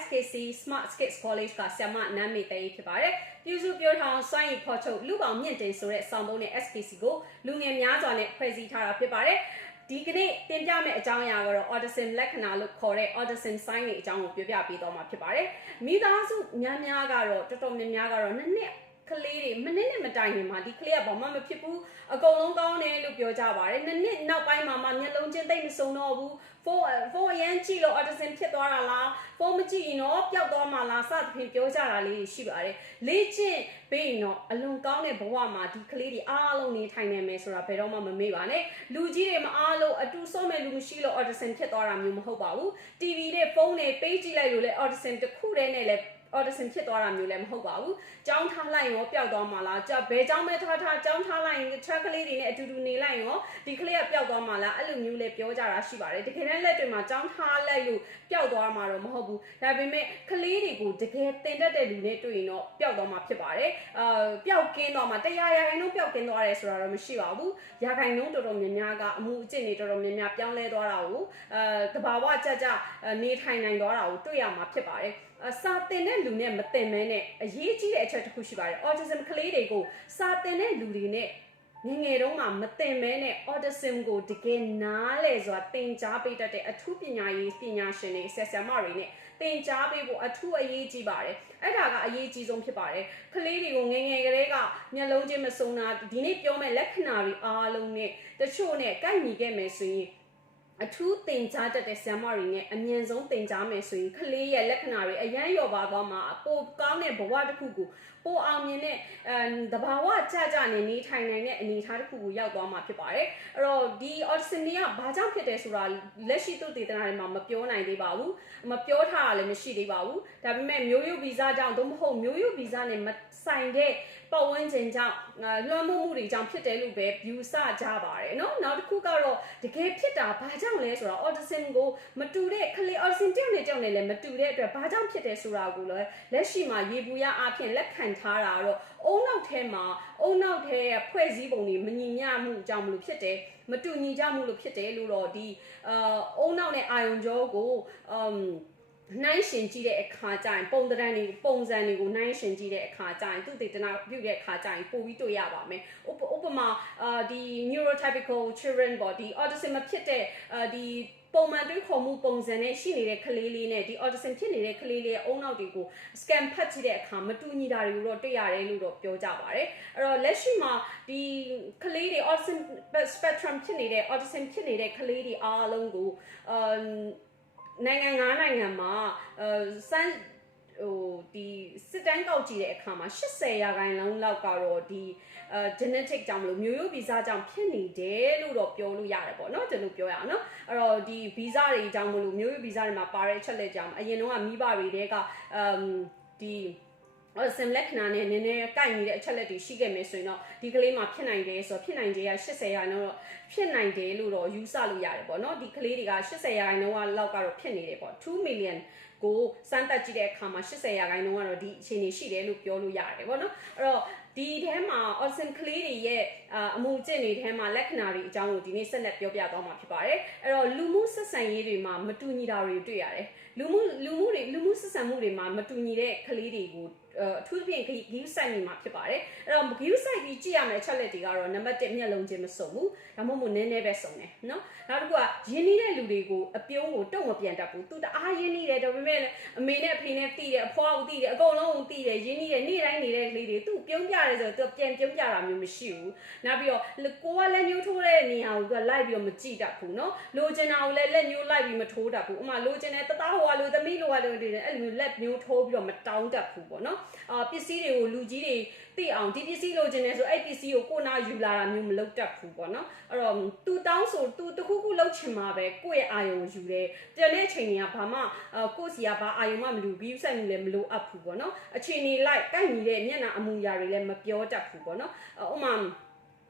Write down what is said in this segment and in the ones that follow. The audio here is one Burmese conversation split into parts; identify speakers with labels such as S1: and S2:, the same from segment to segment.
S1: SKC Smart Skills College ကဆရာမနမ်းမေတ္တရေးဖြစ်ပါတယ်။ပြုစုပြောထောင်စွမ်းရည်ဖော်ချုပ်လူပေါင်းမြင့်တင်ဆိုတဲ့ဆောင်းပုံးနဲ့ SKC ကိုလူငယ်များစွာနဲ့ဖွဲ့စည်းထားတာဖြစ်ပါတယ်။ဒီကနေ့တင်ပြမယ့်အကြောင်းအရာကတော့ autism လက္ခဏာလို့ခေါ်တဲ့ autism sign တွေအကြောင်းကိုပြောပြပေးသွားမှာဖြစ်ပါတယ်။မိသားစုများများကတော့တော်တော်များများကတော့နှစ်နှစ် ကလေးတွေမနစ်နဲ့မတိုင်ခင်မှာဒီကလေးကဘာမှမဖြစ်ဘူးအကုန်လုံးကောင်းတယ်လို့ပြောကြပါတယ်နှစ်နှစ်နောက်ပိုင်းမှာမှမျက်လုံးချင်းသိမ့်မစုံတော့ဘူးဖုန်းဖုန်းအရန်ကြည့်လို့ autism ဖြစ်သွားတာလားဖုန်းမကြည့်ရင်တော့ပျောက်သွားမှာလားစသဖြင့်ပြောကြတာလေးရှိပါတယ်လေ့ကျင့်ပြီးရင်တော့အလွန်ကောင်းတဲ့ဘဝမှာဒီကလေးတွေအားလုံးနေထိုင်နေမယ်ဆိုတာဘယ်တော့မှမမေ့ပါနဲ့လူကြီးတွေမအားလို့အတူဆုံးမဲ့လူမရှိလို့ autism ဖြစ်သွားတာမျိုးမဟုတ်ပါဘူး TV နဲ့ဖုန်းတွေပေးကြည့်လိုက်လို့လေ autism တစ်ခုတည်းနဲ့လည်း audition ဖြစ်သွားတာမျိုးလည်းမဟုတ်ပါဘူး။ကြောင်းထားလိုက်ရောပျောက်သွားမှာလား။ကြဘယ်ကြောင်းပဲထားထားကြောင်းထားလိုက်ရင် track ကလေးတွေနဲ့အတူတူနေလိုက်ရောဒီကလေးကပျောက်သွားမှာလားအဲ့လိုမျိုးလည်းပြောကြတာရှိပါတယ်။တကယ်တမ်းလက်တွေမှာကြောင်းထားလိုက်လို့ပျောက်သွားမှာတော့မဟုတ်ဘူး။ဒါပေမဲ့ကလေးတွေကိုတကယ်တင်တတ်တဲ့လူနဲ့တွေ့ရင်တော့ပျောက်သွားမှာဖြစ်ပါတယ်။အာပျောက်ကင်းသွားမှာတရားရာခိုင်နှုန်းပျောက်ကင်းသွားတယ်ဆိုတာတော့မရှိပါဘူး။ရာခိုင်နှုန်းတော်တော်များများကအမှုအကျင့်တွေတော်တော်များများပြောင်းလဲသွားတာကိုအဲတဘာဝကြကြနေထိုင်နိုင်သွားတာကိုတွေ့ရမှာဖြစ်ပါတယ်။အ စာတင်တဲ့လူနဲ့မတင်မဲနဲ့အရေးကြီးတဲ့အချက်တစ်ခုရှိပါတယ် autism ကလေးတွေကိုစာတင်တဲ့လူတွေနဲ့ငငယ်တုန်းကမတင်မဲနဲ့ autism ကိုတကယ်နားလဲစွာသင်ကြားပေးတတ်တဲ့အထူးပညာရေးပညာရှင်တွေဆက်ဆံမတွေနဲ့သင်ကြားပေးဖို့အထူးအရေးကြီးပါတယ်အဲ့ဒါကအရေးကြီးဆုံးဖြစ်ပါတယ်ကလေးတွေကိုငငယ်ကလေးကမျက်လုံးချင်းမစုံတာဒီနေ့ပြောမဲ့လက္ခဏာတွေအားလုံးနဲ့တချို့နဲ့ကိုက်ညီခဲ့မယ်ဆိုရင် အထူးတင်ကြားတတ်တဲ့ဆရာမတွေနဲ့အမြင့်ဆုံးတင်ကြားမယ်ဆိုရင်ကလေးရဲ့လက္ခဏာတွေအရန်လျော်ပါသွားမှာပိုကောင်းတဲ့ဘဝတစ်ခုကို ပိုအောင်မြင်တဲ့အဲတဘာဝကြကြနေနေထိုင်နိုင်တဲ့အနေအထားတစ်ခုကိုရောက်သွားမှာဖြစ်ပါတယ်အဲ့တော့ဒီ autism တွေကဘာကြောင့်ဖြစ်တယ်ဆိုတာလက်ရှိသုတေသနတွေမှာမပြောနိုင်သေးပါဘူးမပြောထားတာလည်းမရှိသေးပါဘူးဒါပေမဲ့မျိုးရိုးဗီဇကြောင့်သို့မဟုတ်မျိုးရိုးဗီဇနဲ့မဆိုင်တဲ့ပတ်ဝန်းကျင်ကြောင့်လွှမ်းမိုးမှုတွေကြောင့်ဖြစ်တယ်လို့ပဲ view စကြပါတယ်เนาะနောက်တစ်ခုကတော့တကယ်ဖြစ်တာဘာကြောင့်လဲဆိုတော့ autism ကိုမတူတဲ့ကလေး autism တယောက်နဲ့တယောက်နဲ့လည်းမတူတဲ့အတွက်ဘာကြောင့်ဖြစ်တယ်ဆိုတာကိုလည်းလက်ရှိမှာရေဘူးရအဖြစ်လက်ခံ ထားတာတော့အုံနောက်ထဲမှာအုံနောက်ထဲရဲ့ဖွဲ့စည်းပုံတွေမညီမျှမှုအကြောင်းမလို့ဖြစ်တယ်မတူညီကြမှုလို့ဖြစ်တယ်လို့တော့ဒီအာအုံနောက်နဲ့အာယုံကြောကိုအမ်နှိုင်းရှင်ကြည့်တဲ့အခါကျရင်ပုံတရံတွေပုံစံတွေကိုနှိုင်းရှင်ကြည့်တဲ့အခါကျရင်သူတည်တနာပြုတဲ့အခါကျရင်ပို့ပြီးတွေ့ရပါမယ်ဥပမာအာဒီ neurotypical children ပေါ့ဒီ autism ဖြစ်တဲ့အာဒီ ပုံမှန်တွေးခေါ်မှုပုံစံနဲ့ရှိနေတဲ့ကလေးလေးနဲ့ဒီ autism ဖြစ်နေတဲ့ကလေးလေးရဲ့အုံနောက်တွေကို scan ဖတ်ကြည့်တဲ့အခါမတူညီတာတွေကိုတော့တွေ့ရတယ်လို့တော့ပြောကြပါတယ်အဲ့တော့လက်ရှိမှာဒီကလေးတွေ autism spectrum ဖြစ်နေတဲ့ autism ဖြစ်နေတဲ့ကလေးတွေအားလုံးကိုအမ်နိုင်ငံငါးနိုင်ငံမှာအဲစမ်း ဟိုဒီစစ်တမ်းကောက်ကြည့်တဲ့အခါမှာ80ရာခိုင်နှုန်းလောက်ကတော့ဒီအဲ genetic ကြောင့်မလို့မျိုးရိုးဗီဇကြောင့်ဖြစ်နေတယ်လို့တော့ပြောလို့ရတယ်ပေါ့နော်ကျွန်တော်ပြောရအောင်နော်အဲ့တော့ဒီဗီဇတွေကြောင့်မလို့မျိုးရိုးဗီဇတွေမှာပါတဲ့အချက်လက်ကြောင့်အရင်တော့မိဘတွေတဲကအမ်ဒီအော် စင်လက်ခဏနဲ့နည်းနည်းကိုက်နေတဲ့အချက်လက်တွေရှိခဲ့မယ်ဆိုရင်တော့ဒီကလေးမှာဖြစ်နိုင်တယ်ဆိုတော့ဖြစ်နိုင်ခြေက80ရာခိုင်နှုန်းတော့ဖြစ်နိုင်တယ်လို့တော့ယူဆလို့ရတယ်ပေါ့နော်ဒီကလေးတွေက80ရာခိုင်နှုန်းလောက်ကတော့ဖြစ်နေတယ်ပေါ့2 million ကိုစမ်းသပ်ကြည့်တဲ့အခါမှာ80ရာခိုင်နှုန်းကတော့ဒီအခြေအနေရှိတယ်လို့ပြောလို့ရတယ်ပေါ့နော်အဲ့တော့ဒီထဲမှာ autism ကလေးတွေရဲ့အမှုကျင့်တွေထဲမှာလက္ခဏာတွေအကြောင်းကိုဒီနေ့ဆက်လက်ပြောပြသွားမှာဖြစ်ပါတယ်အဲ့တော့လူမှုဆက်ဆံရေးတွေမှာမတူညီတာတွေတွေ့ရတယ်လူမှုလူမှုတွေလူမှုဆက်ဆံမှုတွေမှာမတူညီတဲ့ကလေးတွေကိုအထူးသဖြင့်ဂီးဆိုင်နေမှာဖြစ်ပါတယ်အဲ့တော့ဂီးဆိုင်ပြီးကြည့်ရမယ့်အချက်လက်တွေကတော့နံပါတ်1မျက်လုံးချင်းမစုံဘူးဒါမှမဟုတ်နည်းနည်းပဲစုံတယ်နော်နောက်တစ်ခုကရင်းနှီးတဲ့လူတွေကိုအပြုံးကိုတုံ့မပြန်တတ်ဘူးသူတအားရင်းနှီးတယ်ဒါပေမဲ့အမေနဲ့အဖေနဲ့တီးတယ်အဖွားကိုတီးတယ်အကုန်လုံးကိုတီးတယ်ရင်းနှီးတယ်နေ့တိုင်းနေတဲ့ကလေးတွေသူပြုံးပြတယ်ဆိုတော့သူပြန်ပြုံးပြတာမျိုးမရှိဘူးနောက်ပြီးတော့ကိုကလက်ညှိုးထိုးတဲ့နေရာကိုသူကလိုက်ပြီးတော့မကြည့်တတ်ဘူးနော်လိုချင်တာကိုလည်းလက်ညှိုးလိုက်ပြီးမထိုးတတ်ဘူးဥမာလိုချင်တဲ့တသားဟိုကလိုသမီးလိုကလိုတယ်အဲ့လိုမျိုးလက်ညှိုးထိုးပြီးတော့မတောင်းတတ်ဘူးပေါ့နော်အာပစ္စည်းတွေကိုလူကြီးတွေသိအောင်ဒီပစ္စည်းလိုချင်တယ်ဆိုအဲ့ပစ္စည်းကိုကိုနာယူလာတာမျိုးမလုပ်တတ်ဘူးပေါ့နော်အဲ့တော့သူတောင်းဆိုသူတခုခုလုပ်ချင်မှာပဲကိုယ့်ရဲ့အာယုံကိုယူတယ်တန်တဲ့အချိန်တွေကဘာမှကိုယ့်စီကဘာအာယုံမှမလူပြီးဆိုင်မှုလည်းမလိုအပ်ဘူးပေါ့နော်အချိန်နေလိုက်ကိုက်ညီတဲ့မျက်နှာအမူအရာတွေလည်းမပြောတတ်ဘူးပေါ့နော်ဥမာဟာ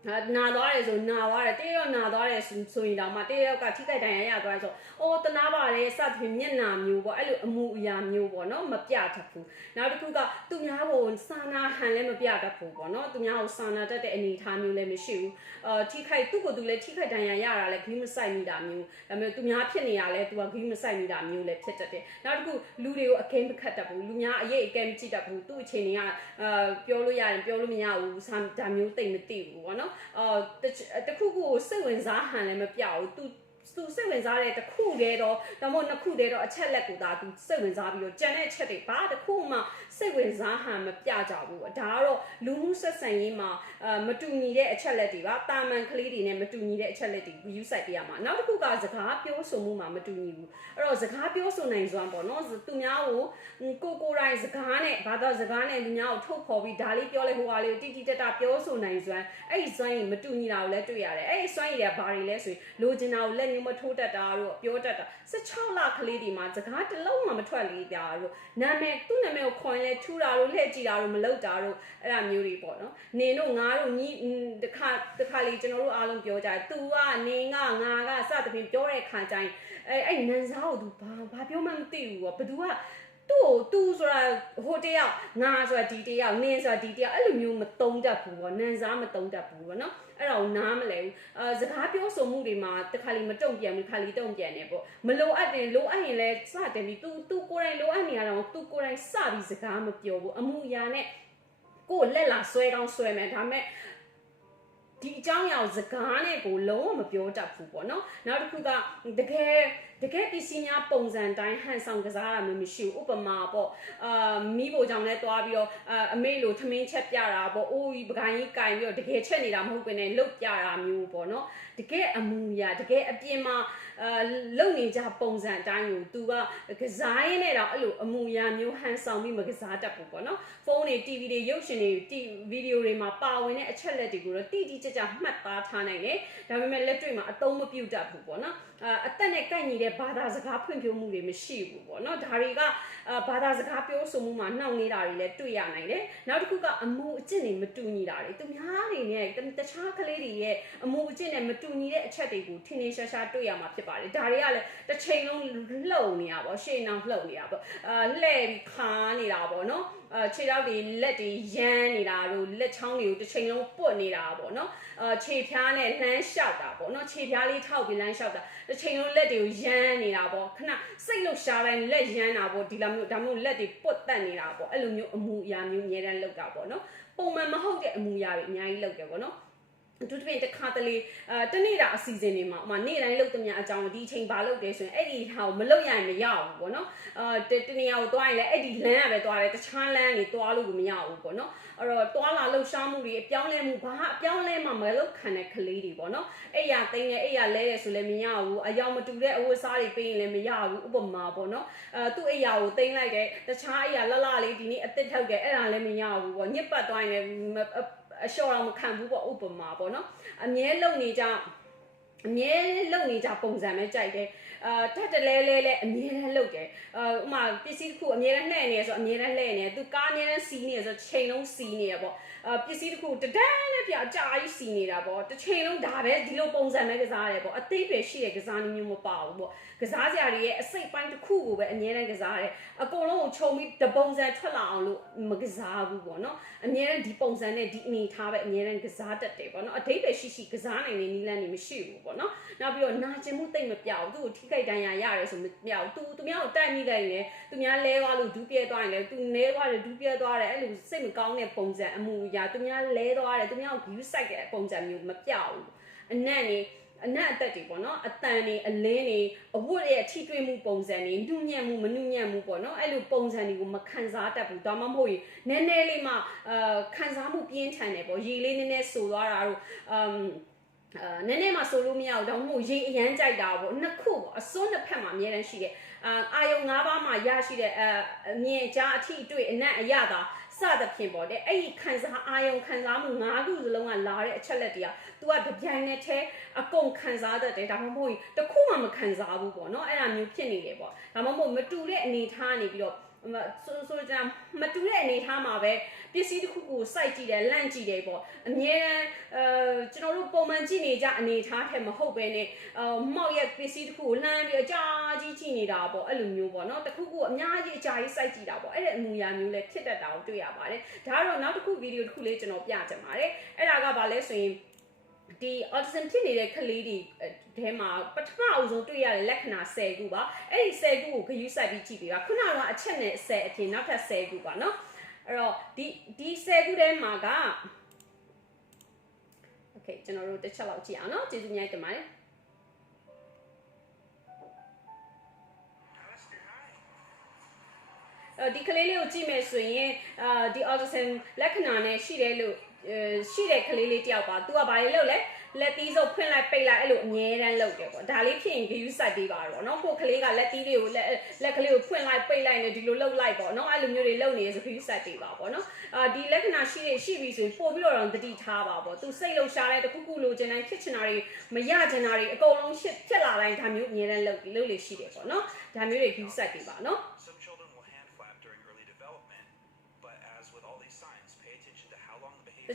S1: နာသွားတယ်ဆိုနာသွားတယ်တရက်တော့နာသွားတယ်ဆိုဆိုရင်တော့မှတရက်ရောက်ကထိခိုက်ဒဏ်ရာရသွားတယ်ဆိုအော်တနာပါတယ်စသဖြင့်မျက်နာမျိုးပေါ့အဲ့လိုအမှုအရာမျိုးပေါ့နော်မပြတတ်ဘူးနောက်တစ်ခုကသူများကိုစာနာဟန်လည်းမပြတတ်ဘူးပေါ့နော်သူများကိုစာနာတတ်တဲ့အနေအထားမျိုးလည်းမရှိဘူးအာထိခိုက်သူ့ကိုယ်သူလည်းထိခိုက်ဒဏ်ရာရတာလည်းဂိမ်းမဆိုင်မိတာမျိုးဒါပေမဲ့သူများဖြစ်နေတာလည်းသူကဂိမ်းမဆိုင်မိတာမျိုးလည်းဖြစ်တတ်တယ်နောက်တစ်ခုလူတွေကိုအကဲမခတ်တတ်ဘူးလူများအရေးအကဲမကြည့်တတ်ဘူးသူ့အခြေအနေကအာပြောလို့ရတယ်ပြောလို့မရဘူးစာဒါမျိုးတိတ်မသိဘူးပေါ့နော်အာတခုခုကိုစိတ်ဝင်စားဟန်လည်းမပြဘူးသူ သူစိတ်ဝင်စားတဲ့တစ်ခုတည်းတော့ဒါမှမဟုတ်နှစ်ခုတည်းတော့အချက်လက်ကိုသာသူစိတ်ဝင်စားပြီးတော့ကြံတဲ့အချက်တွေဘာတစ်ခုမှစိတ်ဝင်စားဟန်မပြကြဘူးဒါကတော့လူမှုဆက်ဆံရေးမှာအာမတူညီတဲ့အချက်လက်တွေပါတာမန်ကလေးတွေနဲ့မတူညီတဲ့အချက်လက်တွေ view site ပြရမှာနောက်တစ်ခုကစကားပြောဆိုမှုမှာမတူညီဘူးအဲ့တော့စကားပြောဆိုနိုင်စွမ်းပေါ့နော်သူများကိုကိုကိုတိုင်းစကားနဲ့ဘာသာစကားနဲ့လူများကိုထုတ်ဖော်ပြီးဒါလေးပြောလိုက်ဟိုဟာလေးကိုတိတိတတ်တာပြောဆိုနိုင်စွမ်းအဲ့ဒီစွမ်းရည်မတူညီတာကိုလည်းတွေ့ရတယ်အဲ့ဒီစွမ်းရည်တွေကဘာတွေလဲဆိုရင်လိုချင်တာကိုလက်ညှိုးမထိုးတတ်တာတို့ပြောတတ်တာ16လကလေးတွေမှာစကားတစ်လုံးမှမထွက်လေတာတို့နာမည်သူ့နာမည်ကိုခေါ်ရင်လဲထူတာတို့လှည့်ကြည့်တာတို့မလုပ်တာတို့အဲ့ဒါမျိုးတွေပေါ့နော်နေတို့ငါတို့ညီတခါတခါလေးကျွန်တော်တို့အားလုံးပြောကြတယ် तू ကနေငါငါကစသဖြင့်ပြောတဲ့ခါကျရင်အဲ့အဲ့နန်းစားကို तू ဘာဘာပြောမှမသိဘူးပေါ့ဘသူက သူ့ကိုသူဆိုတာဟိုတယောက်ငါဆိုတာဒီတယောက်နင်းဆိုတာဒီတယောက်အဲ့လိုမျိုးမတုံးတတ်ဘူးပေါ့နန်းစားမတုံးတတ်ဘူးပေါ့နော်အဲ့ဒါကိုနားမလဲဘူးအဲစကားပြောဆိုမှုတွေမှာတခါလီမတုံ့ပြန်ဘူးခါလီတုံ့ပြန်နေပေါ့မလိုအပ်တယ်လိုအပ်ရင်လည်းစတယ်ပြီး तू तू ကိုယ်တိုင်လိုအပ်နေရတော့ तू ကိုယ်တိုင်စပြီးစကားမပြောဘူးအမှုအရာနဲ့ကိုယ်လက်လာဆွဲကောင်းဆွဲမယ်ဒါပေမဲ့ဒီအကြောင်းအရာကိုစကားနဲ့ကိုလုံးဝမပြောတတ်ဘူးပေါ့နော်နောက်တစ်ခုကတကယ် တကယ်ပစ္စည်းများပုံစံတိုင်းဟန်ဆောင်ကစားတာမျိုးမရှိဘူးဥပမာပေါ့အာမိဖို့ကြောင့်လဲသွားပြီးတော့အမေလိုထမင်းချက်ပြတာပေါ့အိုးကြီးပကိုင်းကြီးကင်ပြီးတော့တကယ်ချက်နေတာမဟုတ်ဘဲနဲ့လုတ်ပြတာမျိုးပေါ့နော်တကယ်အမူအရာတကယ်အပြင်မှာအာ လုံနေကြပုံစံအတိုင်းကို तू ကကစားရင်းနဲ့တော့အဲ့လိုအမူအရာမျိုးဟန်ဆောင်ပြီးမကစားတတ်ဘူးပေါ့နော်ဖုန်းတွေ TV တွေရုပ်ရှင်တွေဗီဒီယိုတွေမှာပါဝင်တဲ့အချက်လက်တွေကိုတော့တိတိကျကျမှတ်သားထားနိုင်တယ်ဒါပေမဲ့လက်တွေ့မှာအသုံးမပြုတတ်ဘူးပေါ့နော်အာအသက်နဲ့ကိုက်ညီတဲ့ဘာသာစကားဖွင့်ပြမှုတွေမရှိဘူးပေါ့နော်ဒါတွေကဘာသာစကားပြောဆိုမှုမှာနှောင့်နေတာတွေလည်းတွေ့ရနိုင်တယ်နောက်တစ်ခုကအမှုအကျင့်တွေမတူညီတာတွေသူများတွေနဲ့တခြားကလေးတွေရဲ့အမှုအကျင့်နဲ့မတူညီတဲ့အချက်တွေကိုထင်ထင်ရှားရှားတွေ့ရမှာဖြစ်ပါတယ်ဒါတွေကလည်းတစ်ချိန်လုံးလှုပ်နေတာပေါ့ရှေ့နောက်လှုပ်နေတာပေါ့အာလှဲ့ပြီးခါနေတာပေါ့နော်အာခြေထောက်တွေလက်တွေရမ်းနေတာတို့လက်ချောင်းတွေကိုတစ်ချိန်လုံးပွတ်နေတာပေါ့နော်အာခြေဖြားနဲ့လှမ်းလျှောက်တာပေါ့နော်ခြေဖြားလေးထောက်ပြီးလှမ်းလျှောက်တာတစ်ချိန်လုံးလက်တွေကိုရမ်းနေတာပေါ့ခဏစိတ်လှုပ်ရှားတိုင်းလက်ရမ်းတာပေါ့ဒီလိုမျိုးဒါမျိုးလက်တွေပွတ်တက်နေတာပေါ့အဲ့လိုမျိုးအမှုအရာမျိုးအများတန်းလောက်တာပေါ့နော်ပုံမှန်မဟုတ်တဲ့အမှုအရာတွေအများကြီးလောက်တယ်ပေါ့နော် သူတပင်တစ်ခါတလေအဲတနေ့တာအစီအစဉ်တွေမှာဥမာနေ့တိုင်းလုပ်သမျှအကြောင်းဒီချိန်ဘာလုပ်တယ်ဆိုရင်အဲ့ဒီဟာကိုမလုပ်ရရင်မရဘူးပေါ့နော်အဲတနေရာကိုသွားရင်လည်းအဲ့ဒီလမ်းကပဲသွားတယ်တခြားလမ်းတွေသွားလို့မရဘူးပေါ့နော်အဲ့တော့သွားလာလှုပ်ရှားမှုတွေအပြောင်းလဲမှုဘာအပြောင်းလဲမှမလုပ်ခံတဲ့ကလေးတွေပေါ့နော်အဲ့ရသိမ်းတယ်အဲ့ရလဲတယ်ဆိုလည်းမရဘူးအယောင်မတူတဲ့အဝတ်စားတွေပေးရင်လည်းမရဘူးဥပမာပေါ့နော်အဲသူ့အဲ့ရကိုသိမ်းလိုက်တယ်တခြားအဲ့ရလှလှလေးဒီနေ့အစ်စ်ထုတ်တယ်အဲ့ဒါလည်းမရဘူးပေါ့ညစ်ပတ်သွားရင်လည်း အလျှော်တော့မခံဘူးပေါ့ဥပမာပေါ့နော်အမြဲလုံနေကြ အမြဲလုံနေကြပုံစံပဲကြိုက်တယ်အာတက်တလဲလဲလဲအမြဲတမ်းလုပ်တယ်အာဥမာပစ္စည်းတစ်ခုအမြဲတမ်းလှည့်နေရဆိုအမြဲတမ်းလှည့်နေတယ်သူကားအမြဲတမ်းစီးနေရဆိုချိန်လုံးစီးနေရပေါ့အာပစ္စည်းတစ်ခုတဒန်းနဲ့ပြအကြာကြီးစီးနေတာပေါ့တစ်ချိန်လုံးဒါပဲဒီလိုပုံစံပဲကစားရတယ်ပေါ့အသေးပဲရှိတဲ့ကစားနည်းမျိုးမပါဘူးပေါ့ကစားစရာတွေရဲ့အစိတ်ပိုင်းတစ်ခုကိုပဲအမြဲတမ်းကစားရတယ်အကုန်လုံးကိုခြုံပြီးတပုံစံထွက်လာအောင်လို့မကစားဘူးပေါ့နော်အမြဲတမ်းဒီပုံစံနဲ့ဒီအနေထားပဲအမြဲတမ်းကစားတတ်တယ်ပေါ့နော်အတိတ်ပဲရှိရှိကစားနိုင်တဲ့နည်းလမ်းတွေမရှိဘူးပေါ့နော်နောက်ပြီးတော့နာကျင်မှုတိတ်မပြောက်သူ့ကိုထိခိုက်ဒဏ်ရာရတယ်ဆိုမပြောက်သူသူများကိုတိုက်မိလိုက်ရင်သူများလဲသွားလို့ဒူးပြဲသွားရင်လည်းသူနဲသွားတယ်ဒူးပြဲသွားတယ်အဲ့လိုစိတ်မကောင်းတဲ့ပုံစံအမှုအရာသူများလဲသွားတယ်သူများကို view site တဲ့ပုံစံမျိုးမပြောက်ဘူးအနက်နေအနက်အသက်တွေပေါ့နော်အတန်တွေအလင်းတွေအဝတ်ရဲ့ထိတွေ့မှုပုံစံတွေနှုညံ့မှုမနှုညံ့မှုပေါ့နော်အဲ့လိုပုံစံတွေကိုမခံစားတတ်ဘူးဒါမှမဟုတ်ရင်နည်းနည်းလေးမှအာခံစားမှုပြင်းထန်တယ်ပေါ့ရေလေးနည်းနည်းဆိုသွားတာတို့အမ် အာနည်းနည်းမှဆိုလို့မရဘူးဒါမှမဟုတ်ရေအရန်ကြိုက်တာပေါ့နှစ်ခုပေါ့အစွန်းတစ်ဖက်မှာအများတန်းရှိတယ်အာအာယုံ၅ပါးမှာရရှိတဲ့အာအမြင်ကြားအထိအတွေ့အနက်အရသာစသဖြင့်ပေါ့တဲ့အဲ့ဒီခံစားအာယုံခံစားမှု၅ခုစလုံးကလာတဲ့အချက်လက်တွေက तू ကတပြိုင်နက်တည်းအကုန်ခံစားတတ်တယ်ဒါမှမဟုတ်တခုမှမခံစားဘူးပေါ့နော်အဲ့ဒါမျိုးဖြစ်နေတယ်ပေါ့ဒါမှမဟုတ်မတူတဲ့အနေထားနေပြီးတော့မ ဆိုဆိုကြမတူတဲ့အနေထားမှာပဲပစ္စည်းတစ်ခုကိုစိုက်ကြည့်တယ်လန့်ကြည့်တယ်ပေါ့အမြဲတမ်းအဲကျွန်တော်တို့ပုံမှန်ကြည့်နေကြအနေထားထက်မဟုတ်ပဲနဲ့အဲမောက်ရက်ပစ္စည်းတစ်ခုကိုလှမ်းပြီးအကြာကြီးကြည့်နေတာပေါ့အဲ့လိုမျိုးပေါ့နော်တစ်ခုခုအများကြီးအကြာကြီးစိုက်ကြည့်တာပေါ့အဲ့ဒါအမူအရာမျိုးလည်းဖြစ်တတ်တာကိုတွေ့ရပါတယ်ဒါကတော့နောက်တစ်ခုဗီဒီယိုတစ်ခုလေးကျွန်တော်ပြချင်ပါတယ်အဲ့ဒါကဘာလဲဆိုရင်ဒီ autism ဖြစ်နေတဲ့ကလေးတွေ အဲမှာပထမအဆုံးတွေ့ရတဲ့လက္ခဏာ10ခုပါအဲ့ဒီ10ခုကိုဂရုစိုက်ပြီးကြည့်ပေးပါခုနကအချက်နဲ့10အပြင်နောက်ထပ်10ခုပါနော်အဲ့တော့ဒီဒီ10ခုထဲမှာက Okay ကျွန်တော်တို့တစ်ချက်လောက်ကြည့်အောင်နော်ကျေးဇူးများတင်ပါတယ်အဲဒီကလေးလေးကိုကြည့်မယ်ဆိုရင်အာဒီ autism လက္ခဏာနဲ့ရှိတယ်လို့ ရှိတဲ့ကလေးလေးတယောက်ပါ။ तू ကဘာလေးလုပ်လဲလက်သီးစုပ်ဖွင့်လိုက်ပိတ်လိုက်အဲ့လိုအမြဲတမ်းလုပ်တယ်ပေါ့။ဒါလေးဖြစ်ရင် view site ပေးပါတော့နော်။ကိုကလေးကလက်သီးလေးကိုလက်လက်ကလေးကိုဖွင့်လိုက်ပိတ်လိုက်နေဒီလိုလုပ်လိုက်ပေါ့နော်။အဲ့လိုမျိုးတွေလုပ်နေရဆို view site ပေးပါပေါ့နော်။အာဒီလက္ခဏာရှိတဲ့ရှိပြီဆိုရင်ပို့ပြီးတော့တတိထားပါပေါ့။ तू စိတ်လှုပ်ရှားတဲ့တခုခုလိုချင်တိုင်းဖြစ်ချင်တာတွေမရချင်တာတွေအကုန်လုံးဖြစ်ဖြစ်လာတိုင်းဒါမျိုးအမြဲတမ်းလုပ်လုပ်လေရှိတယ်ပေါ့နော်။ဒါမျိုးတွေ view site ပေးပါနော်။
S2: Some children will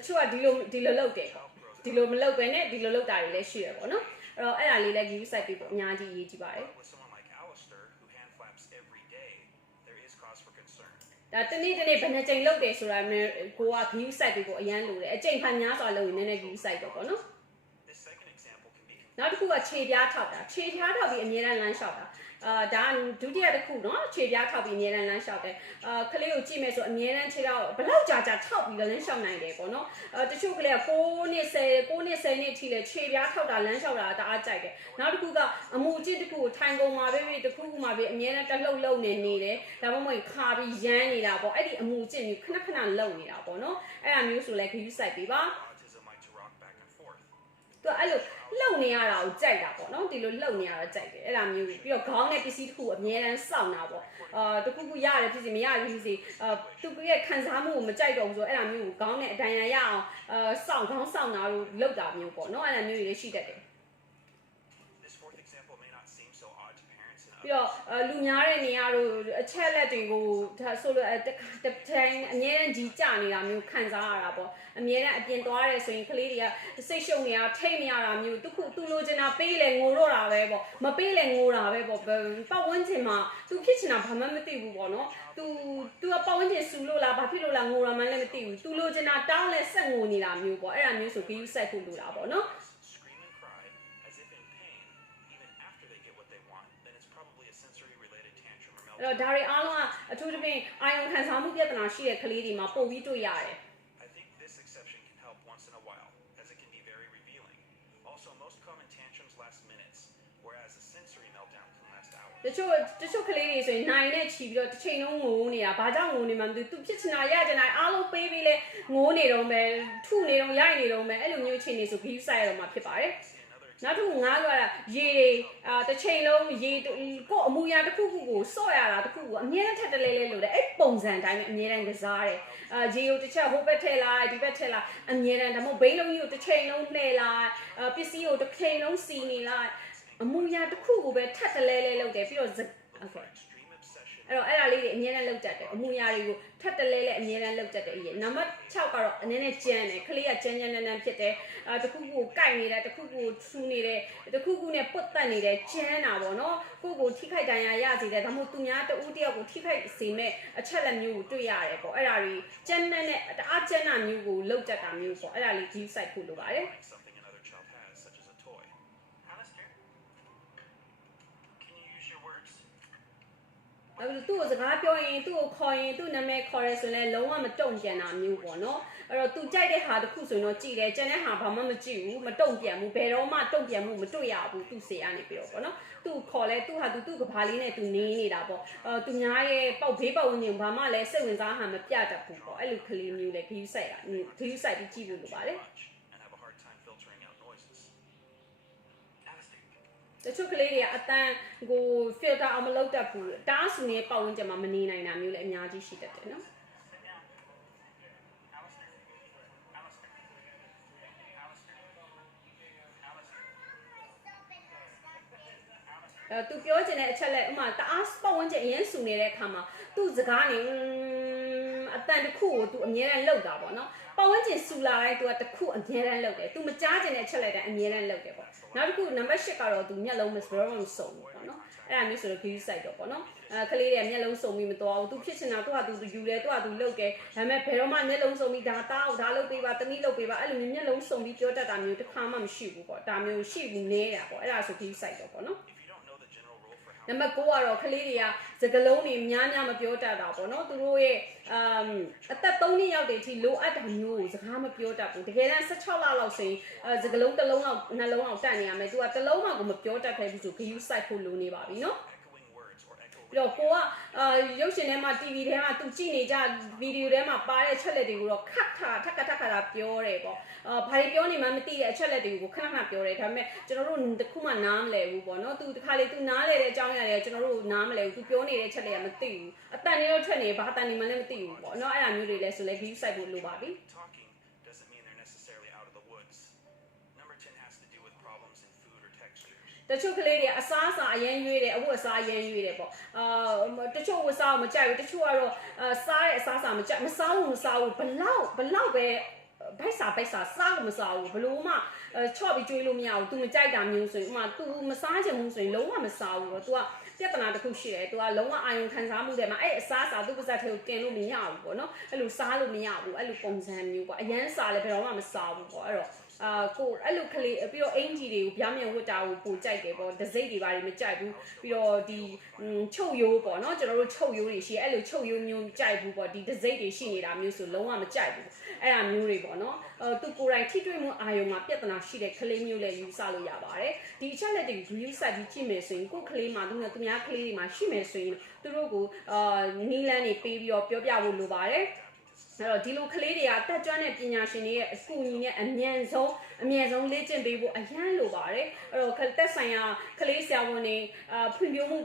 S1: ချို့ကဒီလိုဒီလိုလုပ်တယ်ပေါ့
S2: itself grows
S1: ဒီလိုမလုပ်ပဲနဲ့ဒီလိုလုပ်တာတွေလည်းရှိရပေါ့နော်အဲ့တော့အဲ့ဒါလေးလည်း view site ပြီးပေါ့အများကြီးရေးကြည့်ပါတယ်
S2: But with someone like Alistair, who hand flaps every day, there is cause for concern.
S1: ဒါတနေ့တနေ့ဘယ်နှကြိမ်လုပ်တယ်ဆိုတာမျိုးကိုက view site ပြီးပေါ့အရန်လိုတယ်အကြိမ်ဖန်များစွာလုပ်ရင်နည်းနည်း view site တော့ပေါ့နော်
S2: This second example can be
S1: နောက်တစ်ခုကခြေပြားထောက်တာခြေပြားထောက်ပြီးအမြဲတမ်းလမ်းလျှောက်တာ အာဒါဒုတိယတစ်ခုနော်ခြေပြားထောက်ပြီးအများနဲ့လမ်းလျှောက်တယ်အာကလေးကိုကြည့်မယ်ဆိုအများနဲ့ခြေတော့ဘလောက်ကြာကြာထောက်ပြီးလမ်းလျှောက်နိုင်တယ်ပေါ့နော်အာတချို့ကလေးက9နှစ်10 9နှစ်10နှစ်ထိလဲခြေပြားထောက်တာလမ်းလျှောက်တာတအားကြိုက်တယ်နောက်တစ်ခုကအမူကျင့်တစ်ခုကိုထိုင်ကုန်မှာပဲပြီးတစ်ခုခုမှာပဲအများနဲ့တလှုပ်လှုပ်နေနေတယ်ဒါမှမဟုတ်ခါပြီးရမ်းနေတာပေါ့အဲ့ဒီအမူကျင့်မျိုးခဏခဏလှုပ်နေတာပေါ့နော်အဲ့ဒါမျိုးဆိုလဲခယူးဆိုင်ပြီးပါ သူအဲ့လိုလှုပ်နေရတာကိုကြိုက်တာပေါ့နော်ဒီလိုလှုပ်နေရတာကြိုက်တယ်အဲ့ဒါမျိုးပြီးတော့ခေါင်းနဲ့ပစ္စည်းတစ်ခုအမြဲတမ်းစောင့်တာပေါ့အာတခုခုရတယ်ဖြစ်စီမရတယ်ဖြစ်စီအာသူရဲ့ခံစားမှုကိုမကြိုက်တော့ဘူးဆိုအဲ့ဒါမျိုးကိုခေါင်းနဲ့အတိုင်းရရအောင်အာစောင့်ခေါင်းစောင့်တာလို့လှုပ်တာမျိုးပေါ့နော်အဲ့ဒါမျိုးတွေလည်းရှိတတ်တယ် ပြီးတော့အာလူများတဲ့နေရာတို့အချက်လက်တွေကိုဒါဆိုလို့အဲတစ်ခါတစ်တိုင်းအမြဲတမ်းကြီးကြနေတာမျိုးခံစားရတာပေါ့အမြဲတမ်းအပြင်သွားရဲဆိုရင်ကလေးတွေကစိတ်ရှုပ်နေတာထိတ်နေရတာမျိုးသူခုသူလိုချင်တာပေးလေငိုတော့တာပဲပေါ့မပေးလေငိုတာပဲပေါ့ပတ်ဝန်းကျင်မှာသူဖြစ်ချင်တာဘာမှမသိဘူးပေါ့နော်သူသူကပတ်ဝန်းကျင်ဆူလို့လားဘာဖြစ်လို့လားငိုရမှန်းလည်းမသိဘူးသူလိုချင်တာတောင်းလဲဆက်ငိုနေတာမျိုးပေါ့အဲ့ဒါမျိုးဆိုပြီးယူဆက်ဖို့လိုတာပေါ့နော် အဲ့တော့
S2: meltdown.
S1: ဒါတွေအားလုံးကအထူးသဖြင့်အာယုံခံစားမှုပြဿနာရှိတဲ့ကလေးတွေမှာပုံပြီးတွေ့ရတယ်
S2: I think this exception can help once in a while, as it can be very revealing. Also, most common tantrums last minutes, whereas a sensory meltdown can last hours.
S1: တချို့တချို့ကလေးတွေဆိုရင်နိုင်နဲ့ချီပြီးတော့တစ်ချိန်လုံးငိုနေတာဘာကြောင့်ငိုနေမှမသိဘူးသူဖြစ်ချင်တာရချင်တာအားလုံးပေးပြီးလဲငိုနေတော့မယ်ထုနေတော့ရိုက်နေတော့မယ်အဲ့လိုမျိုးချိန်နေဆို view site ရတော့မှာဖြစ်ပါတယ်
S2: See another
S1: နောက်တစ်ခုငါးပြောတာရေတွေအာတစ်ချိန်လုံးရေကိုအမူအရာတစ်ခုခုကိုစော့ရတာတစ်ခုကိုအမြဲတမ်းထပ်တလဲလဲလို့တယ်အဲ့ပုံစံတိုင်းနဲ့အမြဲတမ်းကစားတယ်အာရေကိုတစ်ချက်ဟိုဘက်ထည့်လိုက်ဒီဘက်ထည့်လိုက်အမြဲတမ်းဒါမှမဟုတ်ဘိန်းလုံးကြီးကိုတစ်ချိန်လုံးလှည့်လိုက်အာပစ္စည်းကိုတစ်ချိန်လုံးစီနေလိုက်အမူအရာတစ်ခုကိုပဲထပ်တလဲလဲလုပ်တယ်ပြီးတော့ okay
S2: extreme obsession
S1: အဲ့တော့အဲ့ဒါလေးတွေအမြဲတမ်းလောက်တတ်တယ်အမူအရာတွေကိုထပ်တလဲလဲအမြဲတမ်းလောက်တတ်တယ်အရင်နံပါတ်6ကတော့အနည်းနဲ့ကျန်းတယ်ခလေးကကျန်းကျန်းနန်းနန်းဖြစ်တယ်အာတခုခုကိုကိုက်နေတယ်တခုခုကိုထူနေတယ်တခုခုနဲ့ပုတ်တက်နေတယ်ကျန်းတာပေါ့နော်ကိုယ့်ကိုထိခိုက်ဒဏ်ရာရစေတယ်ဒါမှမဟုတ်သူများတဦးတယောက်ကိုထိခိုက်စေမဲ့အချက်လက်မျိုးကိုတွေ့ရတယ်ပေါ့အဲ့ဒါတွေကျန်းတဲ့နဲ့တအားကျန်းတာမျိုးကိုလောက်တတ်တာမျိုးပေါ့အဲ့ဒါလေး view site ဖို့လိုပါတယ် အဲ့လိုသူ့ကိုစကားပြောရင်သူ့ကိုခေါ်ရင်သူ့နာမည်ခေါ်ရဲဆိုရင်လည်းလုံးဝမတုံ့ပြန်တာမျိုးပေါ့နော်အဲ့တော့သူကြိုက်တဲ့ဟာတစ်ခုဆိုရင်တော့ကြည်တယ်ကျန်တဲ့ဟာဘာမှမကြည့်ဘူးမတုံ့ပြန်ဘူးဘယ်တော့မှတုံ့ပြန်မှုမတွေ့ရဘူးသူ့စေကနေပြီးတော့ပေါ့နော်သူ့ခေါ်လဲသူ့ဟာသူသူ့ကဘာလေးနဲ့သူနေနေတာပေါ့အဲသူများရဲ့ပေါက်ဘေးပေါက်ဝင်နေဘာမှလည်းစိတ်ဝင်စားဟန်မပြတတ်ဘူးပေါ့အဲ့လိုကလေးမျိုးလေခယူးဆိုင်တာခယူးဆိုင်ပြီးကြည့်ဖို့လိုပါတ တချို့ကလေးတွေကအတန်းကို filter အောင်မလုပ်တတ်ဘူးတားဆူနေတဲ့ပတ်ဝန်းကျင်မှာမနေနိုင်တာမျိုးလည်းအများကြီးရှိတတ်တယ်နော်
S2: sit down. Alistair, Alistair, Alistair, Alistair, Alistair.
S1: အဲသူပြောချင်တဲ့အချက်လက်ဥမာတအားပတ်ဝန်းကျင်အရင်စုနေတဲ့အခါမှာသူ့စကားနေအင်းအတန်တစ်ခုကိုသူအမြဲတမ်းလောက်တာပေါ့နော် ပတ်ဝန်းကျင်စုလာတိုင်းသူကတစ်ခုအမြဲတမ်းလောက်တယ်သူမကြားချင်တဲ့အချက်လက်တိုင်းအမြဲတမ်းလောက်တယ်ပေါ့နောက်တစ်ခုနံပါတ်၈ကတော့သူမျက်လုံးမစရောမစုံဘူးပေါ့နော်အဲ့ဒါမျိုးဆိုတော့ view site တော့ပေါ့နော်အဲကလေးတွေမျက်လုံးစုံပြီးမတော်ဘူးသူဖြစ်ချင်တာသူကသူယူတယ်သူကသူလုပ်တယ်ဒါပေမဲ့ဘယ်တော့မှမျက်လုံးစုံပြီးဒါတားအောင်ဒါလုပ်ပေးပါတနည်းလုပ်ပေးပါအဲ့လိုမျိုးမျက်လုံးစုံပြီးပြောတတ်တာမျိုးတစ်ခါမှမရှိဘူးပေါ့ဒါမျိုးရှိဘူးနေတာပေါ့အဲ့ဒါဆို view site တော့ပေါ့နော် နံပါတ်9ကတော့ကလေးတွေကစကလုံးတွေများများမပြောတတ်တာပေါ့နော်သူတို့ရဲ့အမ်အသက်3နှစ်ရောက်တဲ့အထိလိုအပ်တာမျိုးကိုစကားမပြောတတ်ဘူးတကယ်တမ်း16လလောက်ဆိုရင်အဲစကလုံးတစ်လုံးလောက်နှလုံးလောက်တတ်နေရမယ်သူကတစ်လုံးမှကိုမပြောတတ်ခဲ့ဘူးဆိုဂယူးစိုက်ဖို့လိုနေပါပြီနော် ပြီးတော့ကိုကအာရုပ်ရှင်ထဲမှာ TV ထဲမှာသူကြည့်နေကြဗီဒီယိုထဲမှာပါတဲ့ချက်လက်တွေကိုတော့ခတ်ခါထက်ခါထက်ခါတာပြောတယ်ပေါ့အာဘာတွေပြောနေမှမသိတဲ့အချက်လက်တွေကိုခဏခဏပြောတယ်ဒါပေမဲ့ကျွန်တော်တို့တခုမှနားမလည်ဘူးပေါ့နော်သူတခါလေသူနားလဲတဲ့အကြောင်းအရာတွေကကျွန်တော်တို့နားမလည်ဘူးသူပြောနေတဲ့ချက်တွေကမသိဘူးအတန်တွေတော့ထွက်နေဘာအတန်တွေမှလည်းမသိဘူးပေါ့နော်အဲ့ဒါမျိုးတွေလဲဆိုလဲ view site ဖို့လိုပါပြီ တချို့ကလေးတွေအစားအစာအရင်ရွေးတယ်အဝတ်အစားအရင်ရွေးတယ်ပေါ့အာတချို့ဝတ်စားကိုမကြိုက်ဘူးတချို့ကတော့အာစားတဲ့အစားအစာမကြိုက်မစားဘူးမစားဘူးဘလောက်ဘလောက်ပဲဘိုက်စာဘိုက်စာစားလို့မစားဘူးဘလို့မှအဲချော့ပြီးကျွေးလို့မရဘူး तू မကြိုက်တာမျိုးဆိုရင်ဥမာ तू မစားချင်ဘူးဆိုရင်လုံးဝမစားဘူးပေါ့ तू ကပြဿနာတစ်ခုရှိတယ်။ तू ကလုံးဝအာယုံခံစားမှုတွေမှာအဲ့အစားအစာသူ့ပါဇက်ထဲကိုတင်လို့မရဘူးပေါ့နော်။အဲ့လိုစားလို့မရဘူး။အဲ့လိုပုံစံမျိုးပေါ့။အရန်စားလည်းဘယ်တော့မှမစားဘူးပေါ့။အဲ့တော့ အာကိုအဲ့လိုကလေးပြီးတော့အင်ဂျီတွေကိုဗျာမြန်ဝတ်တာကိုပိုကြိုက်တယ်ပေါ့။ဒစိမ့်တွေဘာတွေမကြိုက်ဘူး။ပြီးတော့ဒီချုပ်ရိုးပေါ့နော်။ကျွန်တော်တို့ချုပ်ရိုးတွေရှိအဲ့လိုချုပ်ရိုးမျိုးကြိုက်ဘူးပေါ့။ဒီဒစိမ့်တွေရှိနေတာမျိုးဆိုလုံးဝမကြိုက်ဘူး။အဲ့ဒါမျိုးတွေပေါ့နော်။အဲသူကိုယ်တိုင်ထိတွေ့မှုအာယုံမှာပြဿနာရှိတဲ့ကလေးမျိုးလည်းယူဆလို့ရပါတယ်။ဒီအချက်လက်တွေ view site ပြီးကြည့်မယ်ဆိုရင်ကိုယ်ကလေးမှာသူကသူများကလေးတွေမှာရှိမယ်ဆိုရင်သူတို့ကိုအာနီလန်းတွေပေးပြီးတော့ပြောပြဖို့လိုပါတယ်။ အဲ့တော့ဒီလိုကလေးတွေကတက်ကြွတဲ့ပညာရှင်တွေရဲ့အကူအညီနဲ့အမြန်ဆုံးအမြန်ဆုံးလေ့ကျင့်ပေးဖို့အရန်လိုပါတယ်အဲ့တော့တက်ဆိုင်ရာကလေးဆရာဝန်တွေအာဖွံ့ဖြိုးမှု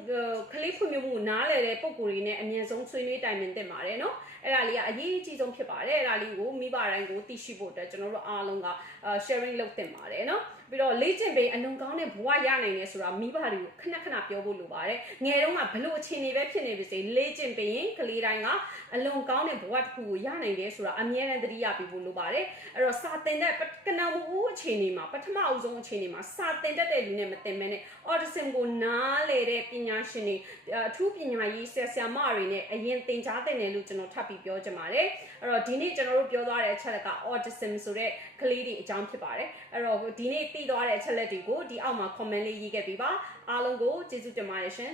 S1: ကလေးဖွံ့ဖြိုးမှုနားလည်တဲ့ပုံကိုယ်တွေနဲ့အမြန်ဆုံးဆွေးနွေးတိုင်ပင်တင်ပါတယ်နော်အဲ့ဒါလေးကအရေးအကြီးဆုံးဖြစ်ပါတယ်အဲ့ဒါလေးကိုမိဘတိုင်းကိုသိရှိဖို့အတွက်ကျွန်တော်တို့အားလုံးက sharing လုပ်တင်ပါတယ်နော် ပြီးတော့လေ့ကျင့်ပေးအလွန်ကောင်းတဲ့ဘဝရနိုင်တယ်ဆိုတာမိဘတွေကိုခဏခဏပြောဖို့လိုပါတယ်ငယ်တုန်းကဘလို့အခြေအနေပဲဖြစ်နေပါစေလေ့ကျင့်ပေးရင်ကလေးတိုင်းကအလွန်ကောင်းတဲ့ဘဝတစ်ခုကိုရနိုင်တယ်ဆိုတာအမြဲတမ်းသတိရပြီးဖို့လိုပါတယ်အဲ့တော့စာသင်တဲ့ကနမူအခြေအနေမှာပထမအဦးဆုံးအခြေအနေမှာစာသင်တတ်တဲ့လူနဲ့မသင်မဲနဲ့ autism ကိုနားလေတဲ့ပညာရှင်တွေအထူးပညာရေးဆရာဆရာမတွေနဲ့အရင်သင်ကြားသင်တယ်လို့ကျွန်တော်ထပ်ပြီးပြောချင်ပါတယ်အဲ့တော့ဒီနေ့ကျွန်တော်တို့ပြောသွားတဲ့အချက်လက်က autism ဆိုတဲ့ကလေးတွေအကြောင်းဖြစ်ပါတယ်အဲ့တော့ဒီနေ့သိသွားတဲ့အချက်လက်တွေကိုဒီအောက်မှာ comment လေးရေးခဲ့ပေးပါအားလုံးကိုကျေးဇူးတင်ပါတယ်ရှင်